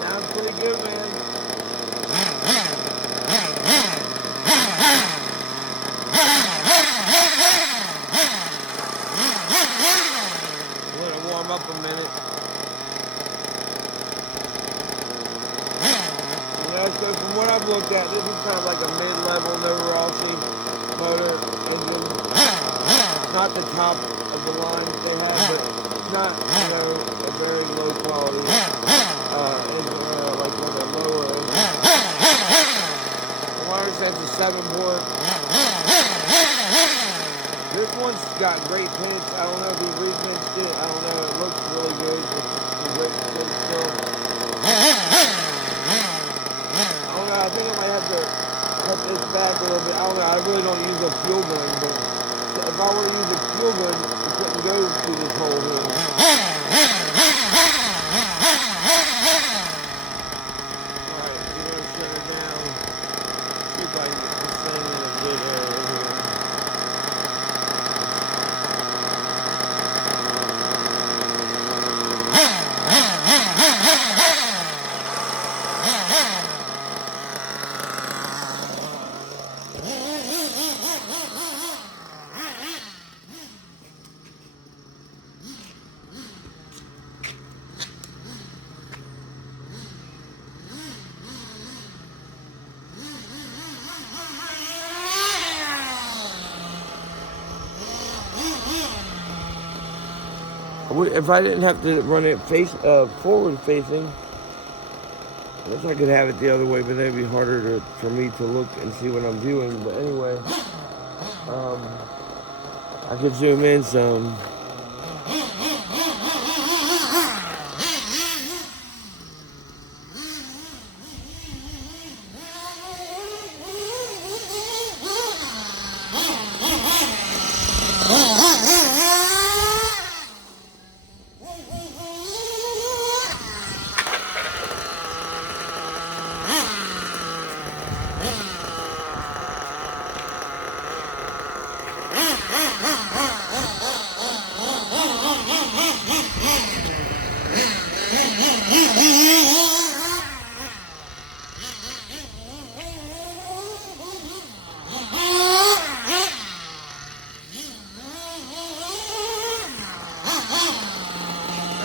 Sounds pretty good, man. Let it warm up a minute. Yeah, so from what I've looked at, this is kind of like a mid-level, no Rossi motor engine. Not the top of the line that they have, but it's not, you know, a very low quality engine, like one of the lower engines. From what I understand, it's a 7-port. This one's got great pinch. I don't know if he repinched it. I don't know. It looks really good. It's great pinch still. I don't know. I think I might have to cut this back a little bit. I don't know. I really don't use a fuel gun, but if I were to use a fuel gun, it couldn't go through this hole here. Alright, we're going to shut it down. See if I can get this thing in a good area here. If I didn't have to run it forward facing, I guess I could have it the other way, but then it'd be harder for me to look and see what I'm viewing. But anyway, I could zoom in some.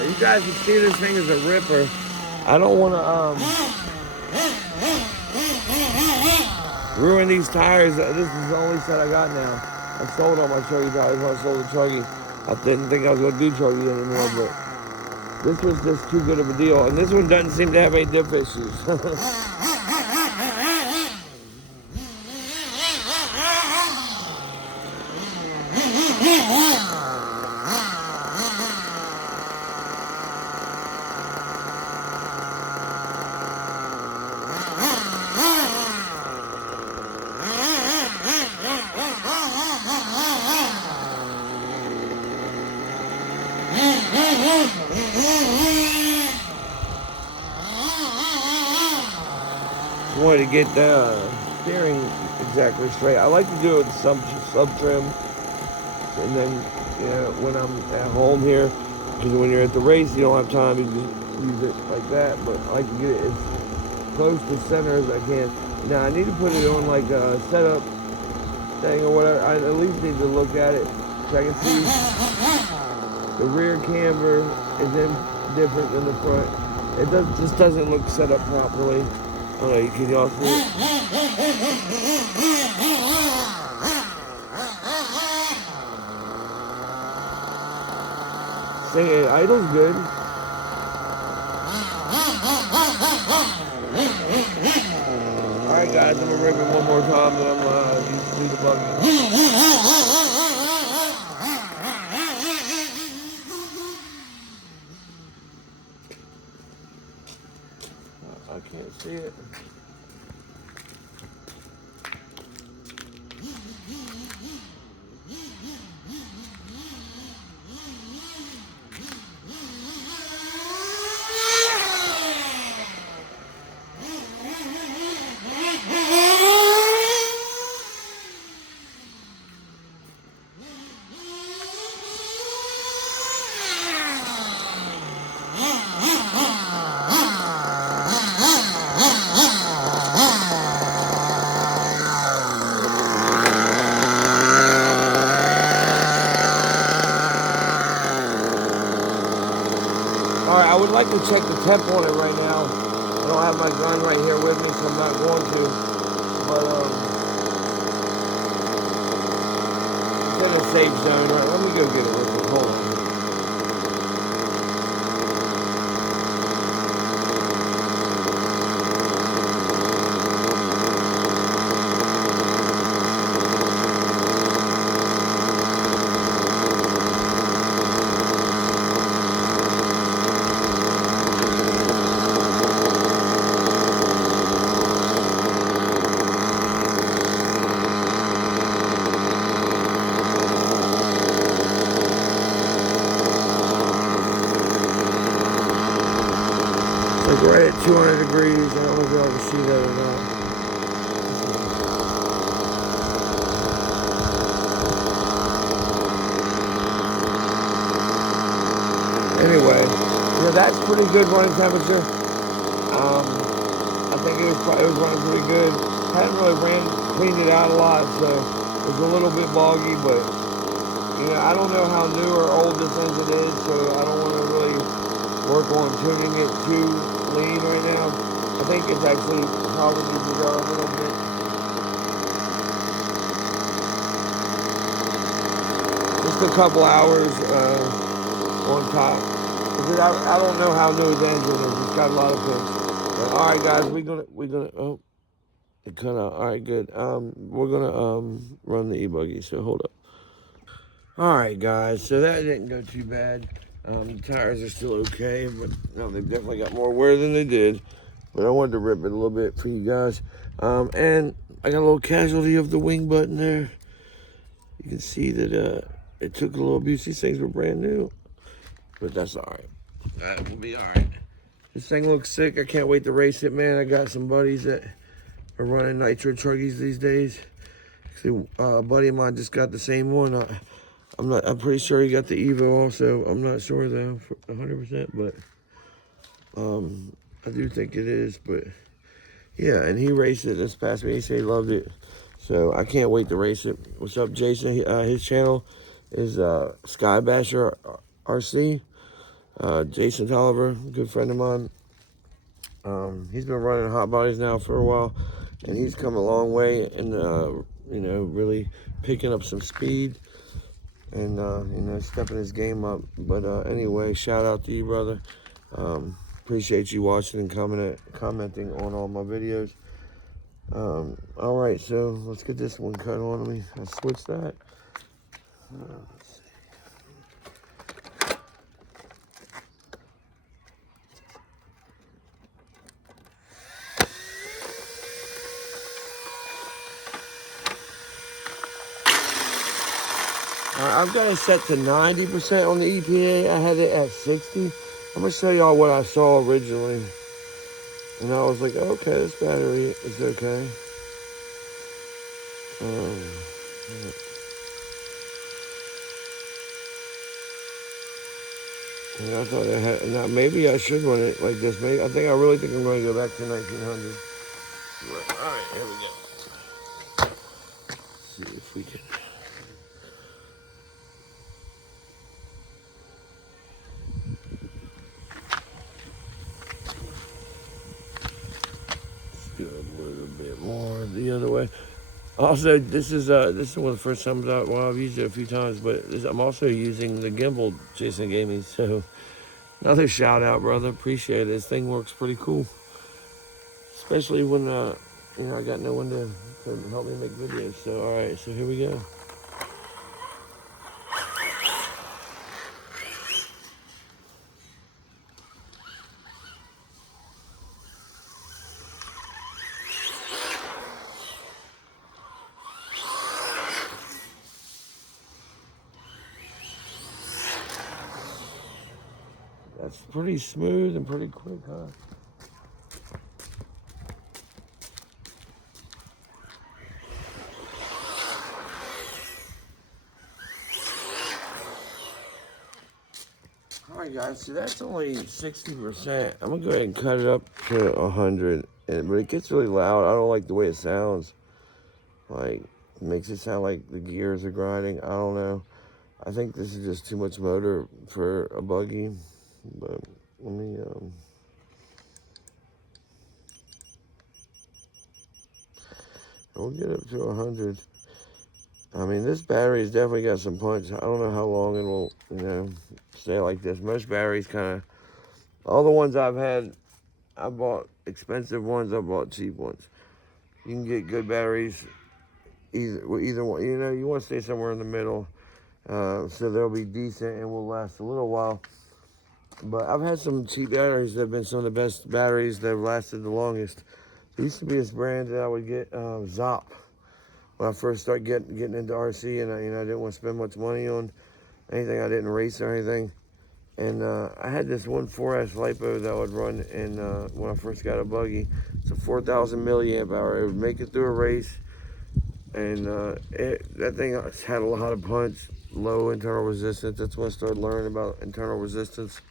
You guys can see this thing is a ripper. I don't want to ruin these tires. This is the only set I got now. I sold all my Truggy tires when I sold the Truggy. I didn't think I was going to do Truggy anymore, but this was just too good of a deal. And this one doesn't seem to have any diff issues. Wanted to get the steering exactly straight. I like to do it with sub trim, and then when I'm at home here, because when you're at the race you don't have time to just use it like that. But I like to get it as close to center as I can. Now I need to put it on like a setup thing or whatever. I at least need to look at it so I can see the rear camber is different than the front. It just doesn't look set up properly. I don't know, can y'all see it? It idles good. Alright guys, I'm gonna rip it one more time and I'm gonna do the buggy. I can't see it. would like to check the temp on it right now. I don't have my gun right here with me, so I'm not going to. But it's in a safe zone. Right, let me go get it real quick. Hold on. Like right at 200 degrees. I don't know if y'all can see that or not. Anyway, yeah, that's pretty good running temperature. I think it was running pretty good. Hadn't really cleaned it out a lot, so it was a little bit boggy, but you know, I don't know how new or old this engine is, so I don't want to really work on tuning it too lean right now. I think it's actually probably needs to go a little bit. Just a couple hours on top. Because I don't know how new the engine is. It's got a lot of things. But all right, guys, we're gonna oh, it cut out. All right, good. We're gonna run the e-buggy. So hold up. All right, guys. So that didn't go too bad. The tires are still okay, but no, they've definitely got more wear than they did. But I wanted to rip it a little bit for you guys. And I got a little casualty of the wing button there. You can see that it took a little abuse. These things were brand new, but that's all right. That will be all right. This thing looks sick. I can't wait to race it, man. I got some buddies that are running Nitro Truggies these days. Actually, a buddy of mine just got the same one. I'm pretty sure he got the Evo also. I'm not sure though, 100%, but I do think it is. But yeah, and he raced it this past week. He said he loved it, so I can't wait to race it. What's up, Jason? His channel is Sky Basher RC. Jason Tolliver, good friend of mine. He's been running hot bodies now for a while, and he's come a long way, and you know, really picking up some speed. And you know, stepping his game up. But anyway, shout out to you, brother. Appreciate you watching and commenting on all my videos. All right, so let's get this one cut on. Let me switch that. Let's see. I've got it set to 90% on the EPA. I had it at 60. I'm gonna show y'all what I saw originally. And I was like, okay, this battery is okay. And I thought I had, now maybe I should run it like this. Maybe, I really think I'm going to go back to 1900. All right, here we go. Let's see if we can. Let's do a little bit more the other way. Also, this is one of the first times I've used it a few times, but I'm also using the gimbal Jason gave me. So another shout out, brother. Appreciate it. This thing works pretty cool, especially when you know, I got no one to help me make videos. So all right, so here we go. That's pretty smooth and pretty quick, huh? All right, guys, so that's only 60%. I'm gonna go ahead and cut it up to 100, but it gets really loud. I don't like the way it sounds. Like, it makes it sound like the gears are grinding. I don't know. I think this is just too much motor for a buggy, but let me, we'll get up to 100. I mean, this battery's definitely got some punch. I don't know how long it will, stay like this. Most batteries kind of, all the ones I've had, I bought expensive ones, I bought cheap ones. You can get good batteries either one. You want to stay somewhere in the middle, so they'll be decent and will last a little while. But I've had some cheap batteries that have been some of the best batteries that have lasted the longest. There used to be this brand that I would get, Zop. When I first started getting into RC, and I didn't want to spend much money on anything. I didn't race or anything. And I had this one 4S LiPo that I would run when I first got a buggy. It's a 4,000 milliamp hour. It would make it through a race. And that thing had a lot of punch, low internal resistance. That's when I started learning about internal resistance.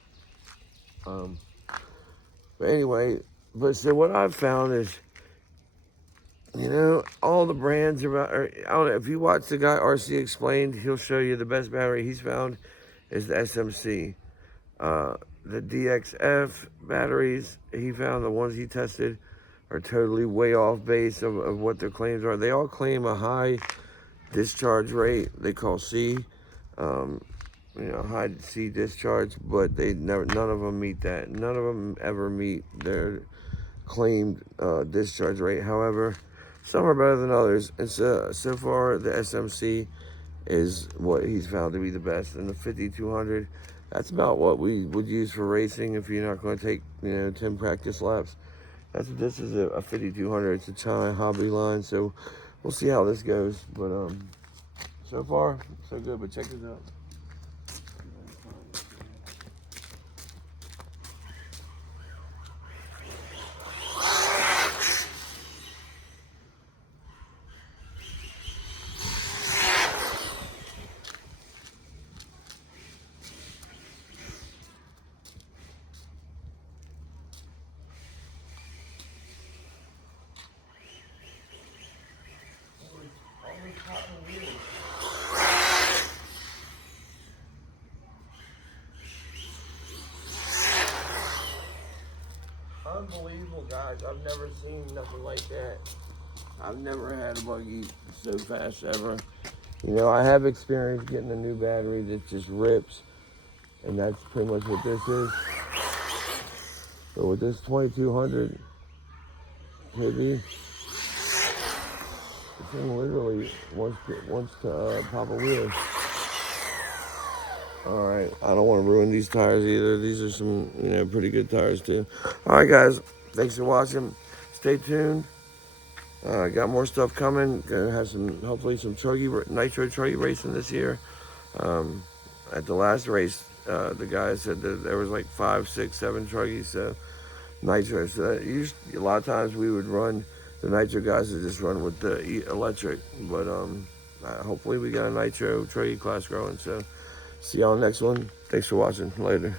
But anyway, so what I've found is, all the brands about, I don't know, if you watch the guy RC Explained, he'll show you the best battery he's found is the SMC. The DXF batteries, he found the ones he tested are totally way off base of what their claims are. They all claim a high discharge rate, they call C, high C discharge, but none of them meet that. None of them ever meet their claimed discharge rate. However, some are better than others, and so far the SMC is what he's found to be the best. And the 5200, that's about what we would use for racing if you're not going to take 10 practice laps. This is a 5200. It's a China hobby line, so we'll see how this goes. But so far so good. But check this out. Unbelievable, guys. I've never seen nothing like that. I've never had a buggy so fast ever. I have experience getting a new battery that just rips, and that's pretty much what this is. But with this 2200 KB, the thing literally wants to pop a wheel. All right, I don't want to ruin these tires either. These are some, pretty good tires too. All right, guys, thanks for watching. Stay tuned. Got more stuff coming. Gonna have hopefully some Nitro Truggy racing this year. At the last race, the guy said that there was like 5, 6, 7 Truggies, so Nitro. So a lot of times we would run, the Nitro guys would just run with the electric. But hopefully we got a Nitro Truggy class growing. So see y'all next one. Thanks for watching. Later.